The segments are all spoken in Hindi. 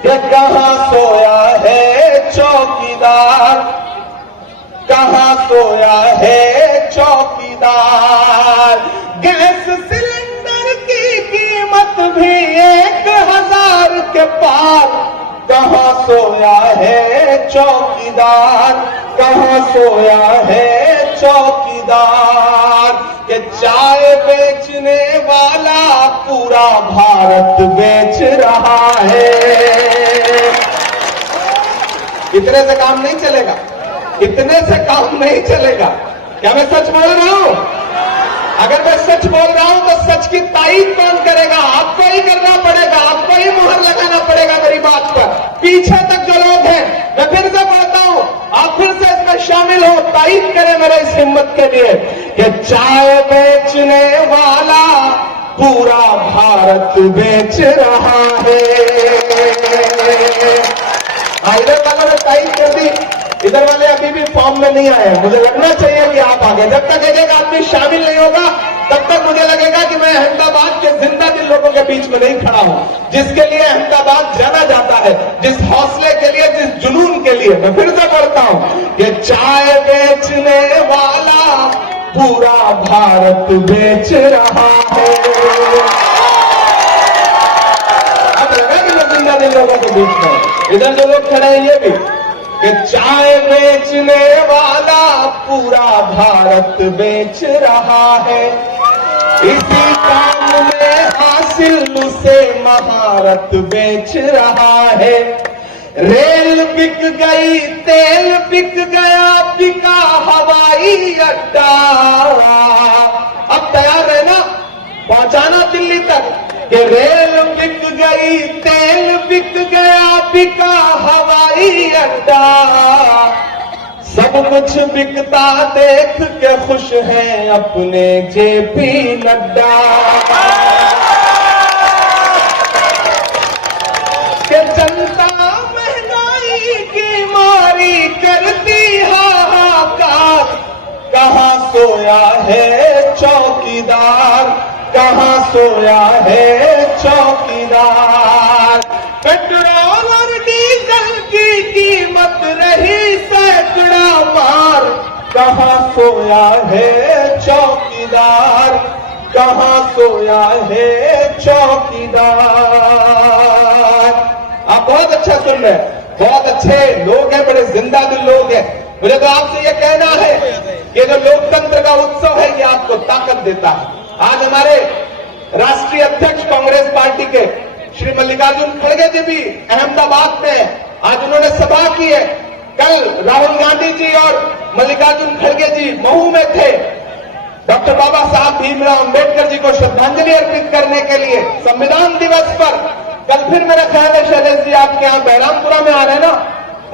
कि कहां सोया है चौकीदार, कहां सोया है चौकीदार। गैस सिलेंडर की कीमत भी 1000 के पार, कहां सोया है चौकीदार, कहां सोया है चौकीदार। ये चाय बेचने वाला पूरा भारत बेच रहा है। इतने से काम नहीं चलेगा, इतने से काम नहीं चलेगा। क्या मैं सच बोल रहा हूं? अगर मैं सच बोल रहा हूं तो सच की तारीफ कौन करेगा? आपको ही करना पड़ेगा, आपको ही मुहर लगाना पड़ेगा मेरी बात पर। पीछे तक जो लोग हैं, मैं फिर से बोलता हूं, आप फिर से इसमें शामिल हो, तारीफ करें मेरे इस हिम्मत के लिए कि चाय बेचने वाला पूरा भारत बेच रहा है। इधर वालों ने तारीफ कर दी, इधर वाले अभी भी फॉर्म में नहीं आए। मुझे लगना चाहिए कि आप आगे, जब तक एक आदमी शामिल नहीं होगा तब तक मुझे लगेगा कि मैं अहमदाबाद के जिंदा दिल लोगों के बीच में नहीं खड़ा हूं, जिसके लिए अहमदाबाद जाना जाता है, जिस हौसले के लिए, जिस जुनून के लिए। मैं फिर से बोलता हूं कि चाय बेचने वाला पूरा भारत बेच रहा है। अब लगा कि मैं जिंदा दिल लोगों के बीच में, इधर जो लोग खड़े हैं ये भी, कि चाय बेचने वाला पूरा भारत बेच रहा है। इसी काम में हासिल उसे महारत बेच रहा है। रेल बिक गई, तेल बिक गया, बिका हवाई अड्डा। अब तैयार रहना, पहुंचाना दिल्ली तक कि रेल बिक गई, तेल बिक गया, बिका हवाई अड्डा। सब कुछ बिकता देख के खुश हैं अपने जेपी नड्डा। कि जनता महंगाई की मारी करती हाहाकार, कहां सोया है चौकीदार, कहां सोया है चौकीदार। पेट्रोल और डीजल की कीमत रही सैकड़ा पार, कहां सोया है चौकीदार, कहां सोया है चौकीदार। आप बहुत अच्छा सुन रहे हैं, बहुत अच्छे लोग हैं, बड़े जिंदा दिल लोग हैं। मुझे तो आपसे ये कहना है कि जो लोकतंत्र का उत्सव है ये आपको ताकत देता है। आज हमारे राष्ट्रीय अध्यक्ष कांग्रेस पार्टी के श्री मल्लिकार्जुन खड़गे जी भी अहमदाबाद में आज उन्होंने सभा की है। कल राहुल गांधी जी और मल्लिकार्जुन खड़गे जी महू में थे, डॉक्टर बाबा साहब भीमराव अंबेडकर जी को श्रद्धांजलि अर्पित करने के लिए संविधान दिवस पर। कल फिर मेरा ख्याल है शैलेश जी आपके यहाँ बहरामपुरा में आ रहे हैं ना,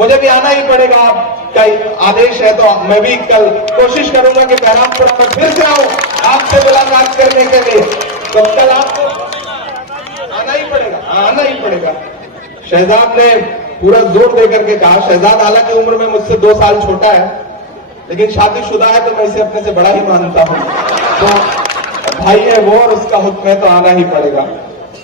मुझे भी आना ही पड़ेगा, आपका आदेश है तो मैं भी कल कोशिश करूंगा कि बहरामपुरा में फिर से आऊं आपसे मुलाकात करने के लिए। तो कल आपको आना ही पड़ेगा, आना ही पड़ेगा। शहजाद ने पूरा जोर देकर के कहा, शहजाद हालांकि उम्र में मुझसे 2 साल छोटा है लेकिन शादीशुदा है तो मैं इसे अपने से बड़ा ही मानता हूं, तो भाई है वो और उसका हुक्म है तो आना ही पड़ेगा।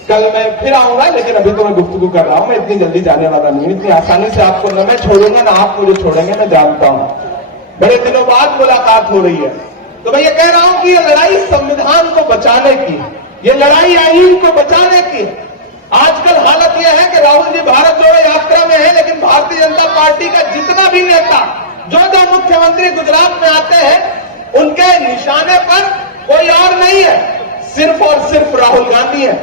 कल मैं फिर आऊंगा लेकिन अभी तो मैं गुफ्तगू कर रहा हूं, मैं इतनी जल्दी जाने वाला नहीं, इतनी आसानी से आपको न मैं छोड़ूंगा ना आप मुझे छोड़ेंगे, मैं जानता हूं। बड़े दिनों बाद मुलाकात हो रही है तो मैं ये कह रहा हूं कि ये लड़ाई संविधान को बचाने की, ये लड़ाई आईन को बचाने की। आजकल हालत यह है कि राहुल जी भारत जोड़ो यात्रा में है लेकिन भारतीय जनता पार्टी का जितना भी नेता, जो मुख्यमंत्री गुजरात में आते हैं उनके निशाने पर कोई और नहीं है, सिर्फ और सिर्फ राहुल गांधी है।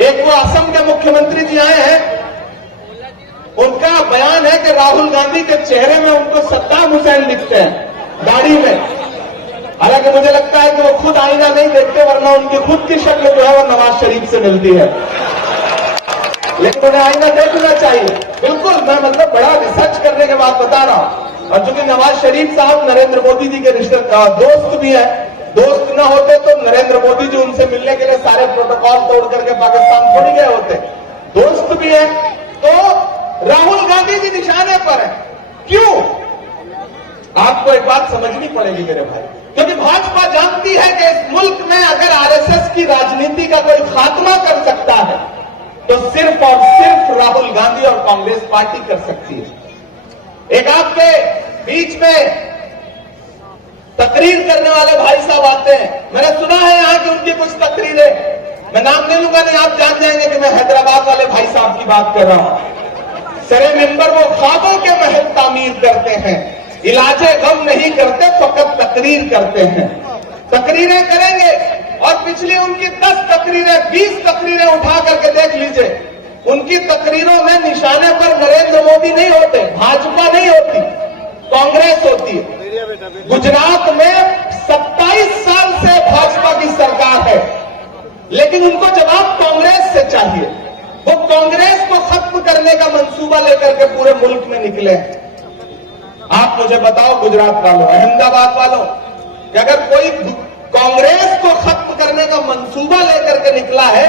एक वो असम के मुख्यमंत्री जी आए हैं, उनका बयान है कि राहुल गांधी के चेहरे में उनको सद्दाम हुसैन दिखते हैं दाढ़ी में। हालांकि मुझे लगता है कि वो खुद आईना नहीं देखते वरना उनकी खुद की शक्ल जो है वो नवाज शरीफ से मिलती है, लेकिन उन्हें आईना देखना चाहिए। बिल्कुल, मैं मतलब बड़ा रिसर्च करने के बाद बता रहा हूं। और चूंकि नवाज शरीफ साहब नरेंद्र मोदी जी के दोस्त भी हैं, दोस्त न होते तो नरेंद्र मोदी जी उनसे मिलने के लिए सारे प्रोटोकॉल तोड़ करके पाकिस्तान थोड़ी गए होते, दोस्त भी है। तो राहुल गांधी जी निशाने पर है। क्यों? आपको एक बात समझनी पड़ेगी मेरे भाई, क्योंकि भाजपा जानती है कि इस मुल्क में अगर आरएसएस की राजनीति का कोई खात्मा कर सकता है तो सिर्फ और सिर्फ राहुल गांधी कांग्रेस पार्टी कर सकती है। एक आपके बीच में तकरीर करने वाले भाई साहब आते हैं, मैंने सुना है यहाँ की उनकी कुछ तकरीरें, मैं नाम नहीं लूंगा, नहीं आप जान जाएंगे कि मैं हैदराबाद वाले भाई साहब की बात कर रहा हूं। सरे मिंबर वो ख्वाबों के महल तामीर करते हैं, इलाजे गम नहीं करते, फकत तकरीर करते हैं। तकरीरें करेंगे और पिछली उनकी 10 तकरीरें 20 तकरीरें उठा करके देख लीजिए, उनकी तकरीरों में निशाने पर नरेंद्र मोदी नहीं होते, भाजपा नहीं होती, कांग्रेस होती है। गुजरात में 27 साल से भाजपा की सरकार है, लेकिन उनको जवाब कांग्रेस से चाहिए। वो कांग्रेस को खत्म करने का मंसूबा लेकर के पूरे मुल्क में निकले हैं। आप मुझे बताओ गुजरात वालों, अहमदाबाद वालों, कि अगर कोई कांग्रेस को खत्म करने का मंसूबा लेकर के निकला है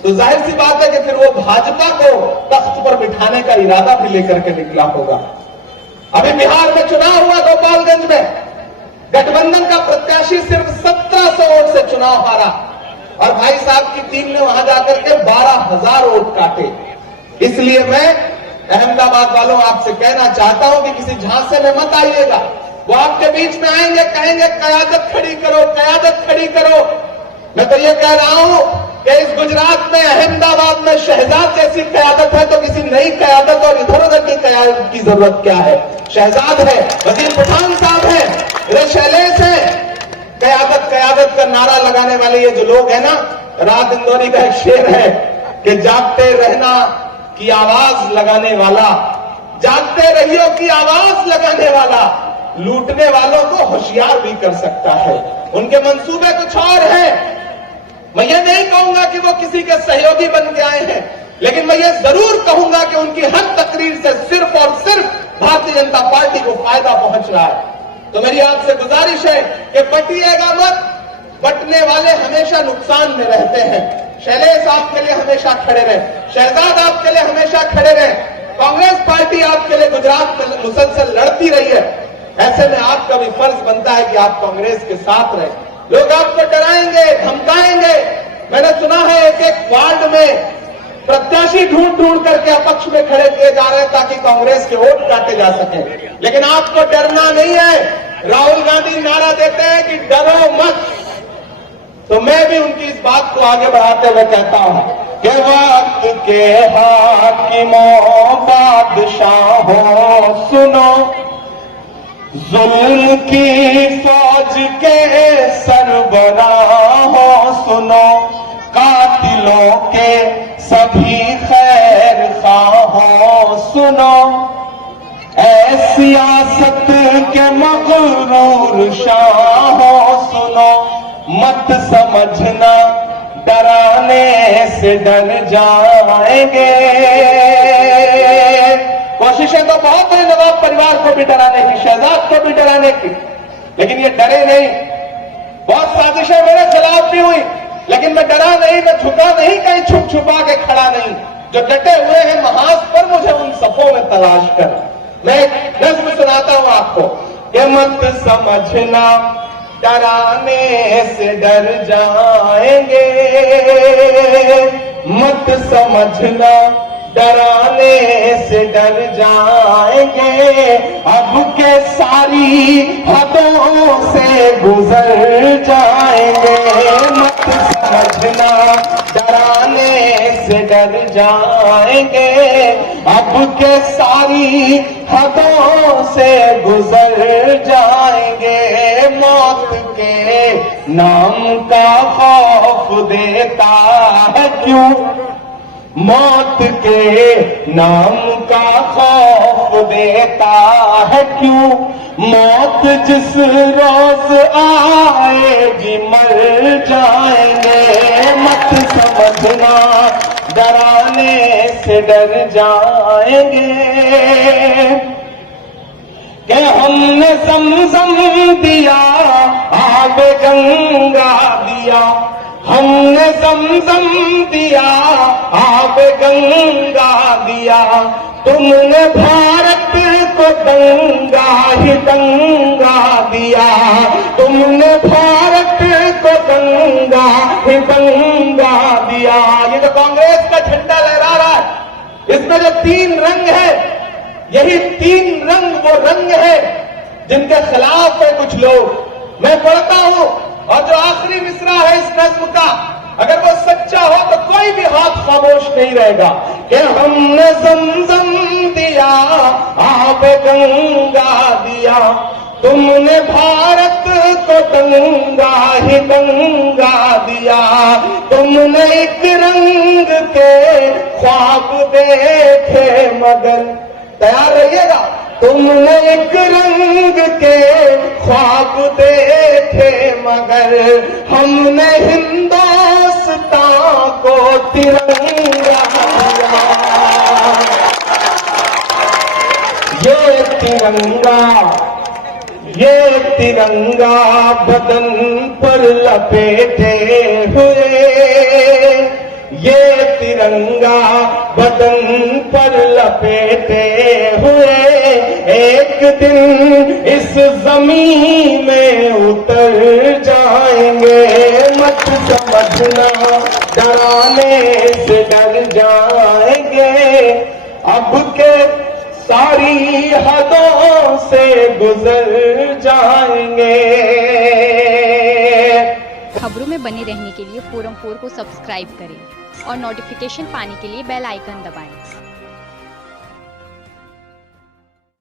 तो जाहिर सी बात है कि फिर वो भाजपा को तख्त पर बिठाने का इरादा भी लेकर के निकला होगा। अभी बिहार में चुनाव हुआ गोपालगंज में, गठबंधन का प्रत्याशी सिर्फ 1700 वोट से चुनाव हारा और भाई साहब की टीम ने वहां जाकर के 12,000 वोट काटे। इसलिए मैं अहमदाबाद वालों आपसे कहना चाहता हूं कि किसी झांसे में मत आइएगा। वो आपके बीच में आएंगे, कहेंगे कयादत खड़ी करो, कयादत खड़ी करो। मैं तो ये कह रहा हूं कि इस गुजरात में, अहमदाबाद में शहजाद जैसी कयादत है तो किसी नई कयादत और इधर उधर की कयादत की जरूरत क्या है। शहजाद है, वजीर पठान साहब है, इधर शैलेश है। कयादत कयादत का नारा लगाने वाले ये जो लोग हैं ना, रात इंदौरी का एक शेर है कि जागते रहना की आवाज लगाने वाला, जागते रहियो की आवाज लगाने वाला लूटने वालों को होशियार भी कर सकता है। उनके मंसूबे कुछ और हैं। मैं ये नहीं कहूंगा कि वो किसी के सहयोगी बन के आए हैं, लेकिन मैं ये जरूर कहूंगा कि उनकी हर तकरीर से सिर्फ और सिर्फ भारतीय जनता पार्टी को फायदा पहुंच रहा है। तो मेरी आपसे गुजारिश है कि बटिएगा मत, बटने वाले हमेशा नुकसान में रहते हैं। शैलेश आपके लिए हमेशा खड़े रहे, शहजाद आपके लिए हमेशा खड़े रहे, कांग्रेस पार्टी आपके लिए गुजरात में मुसलसल लड़ती रही है। ऐसे में आपका भी फर्ज बनता है कि आप कांग्रेस के साथ रहें। लोग आपको डराएंगे, धमकाएंगे। मैंने सुना है एक एक वार्ड में प्रत्याशी ढूंढ ढूंढ करके अपक्ष में खड़े किए जा रहे हैं ताकि कांग्रेस के वोट काटे जा सके, लेकिन आपको डरना नहीं है। राहुल गांधी नारा देते हैं कि डरो मत, तो मैं भी उनकी इस बात को आगे बढ़ाते हुए कहता हूं कि वक्त के हाकिमों बादशाहों सुनो, जुल्म की फौज के सरबराहों सुनो, कातिलों के सभी खैर खाहों सुनो, ऐ सियासत के मगरूर शाहों सुनो, मत समझना डराने से डर जाएंगे। कोशिशें तो बहुत है नवाब परिवार को भी डराने की, शहजाद को भी डराने की, लेकिन ये डरे नहीं। बहुत साजिशें मेरे खिलाफ भी हुई, लेकिन मैं डरा नहीं, मैं झुका नहीं, कहीं छुप छुपा के खड़ा नहीं। जो डटे हुए हैं महाज पर, मुझे उन सफों में तलाश कर। मैं एक नज़्म सुनाता हूं आपको कि मत समझना डराने से डर जाएंगे, मत समझना डराने से डर जाएंगे, अब के सारी हदों से गुजर जाएंगे, मत समझना डराने से डर जाएंगे, अब के सारी हदों से गुजर जाएंगे, मौत के नाम का खौफ देता है क्यों, मौत के नाम का खौफ देता है क्यों, मौत जिस रोज आएगी मर जाएंगे, मत समझना डराने से डर जाएंगे, कि हमने ज़मज़म दिया आब गंगा दिया, हमने ज़मज़म दिया आब गंगा दिया, तुमने भारत को दंगा ही दंगा दिया, तुमने भारत को दंगा ही दंगा दिया। ये तो कांग्रेस का झंडा लहरा रहा है, इसमें जो 3 रंग है, यही 3 रंग वो रंग है जिनके खिलाफ है कुछ लोग। मैं पढ़ता हूं, और जो आखिरी मिसरा है इस नज्म का, अगर वो सच्चा हो तो कोई भी हाथ खामोश नहीं रहेगा कि हमने ज़मज़म दिया, आप गंगा दिया, तुमने भारत को दंगा ही दंगा दिया, तुमने एक रंग के ख्वाब देखे मगर, तैयार रहिएगा, तुमने एक रंग के ख्वाब देखे मगर हमने हिंदुस्तान को तिरंगा दिया। ये तिरंगा बदन पर लपेटे हुए, ये तिरंगा बदन पर लपेटे हुए एक दिन इस जमीन में उतर जाएंगे। मत समझना डराने से डर जाएंगे, अब के सारी हदों से गुजर जाएंगे। खबरों में बने रहने के लिए फोरम 4 को सब्सक्राइब करें और नोटिफिकेशन पाने के लिए बेल आइकन दबाएं।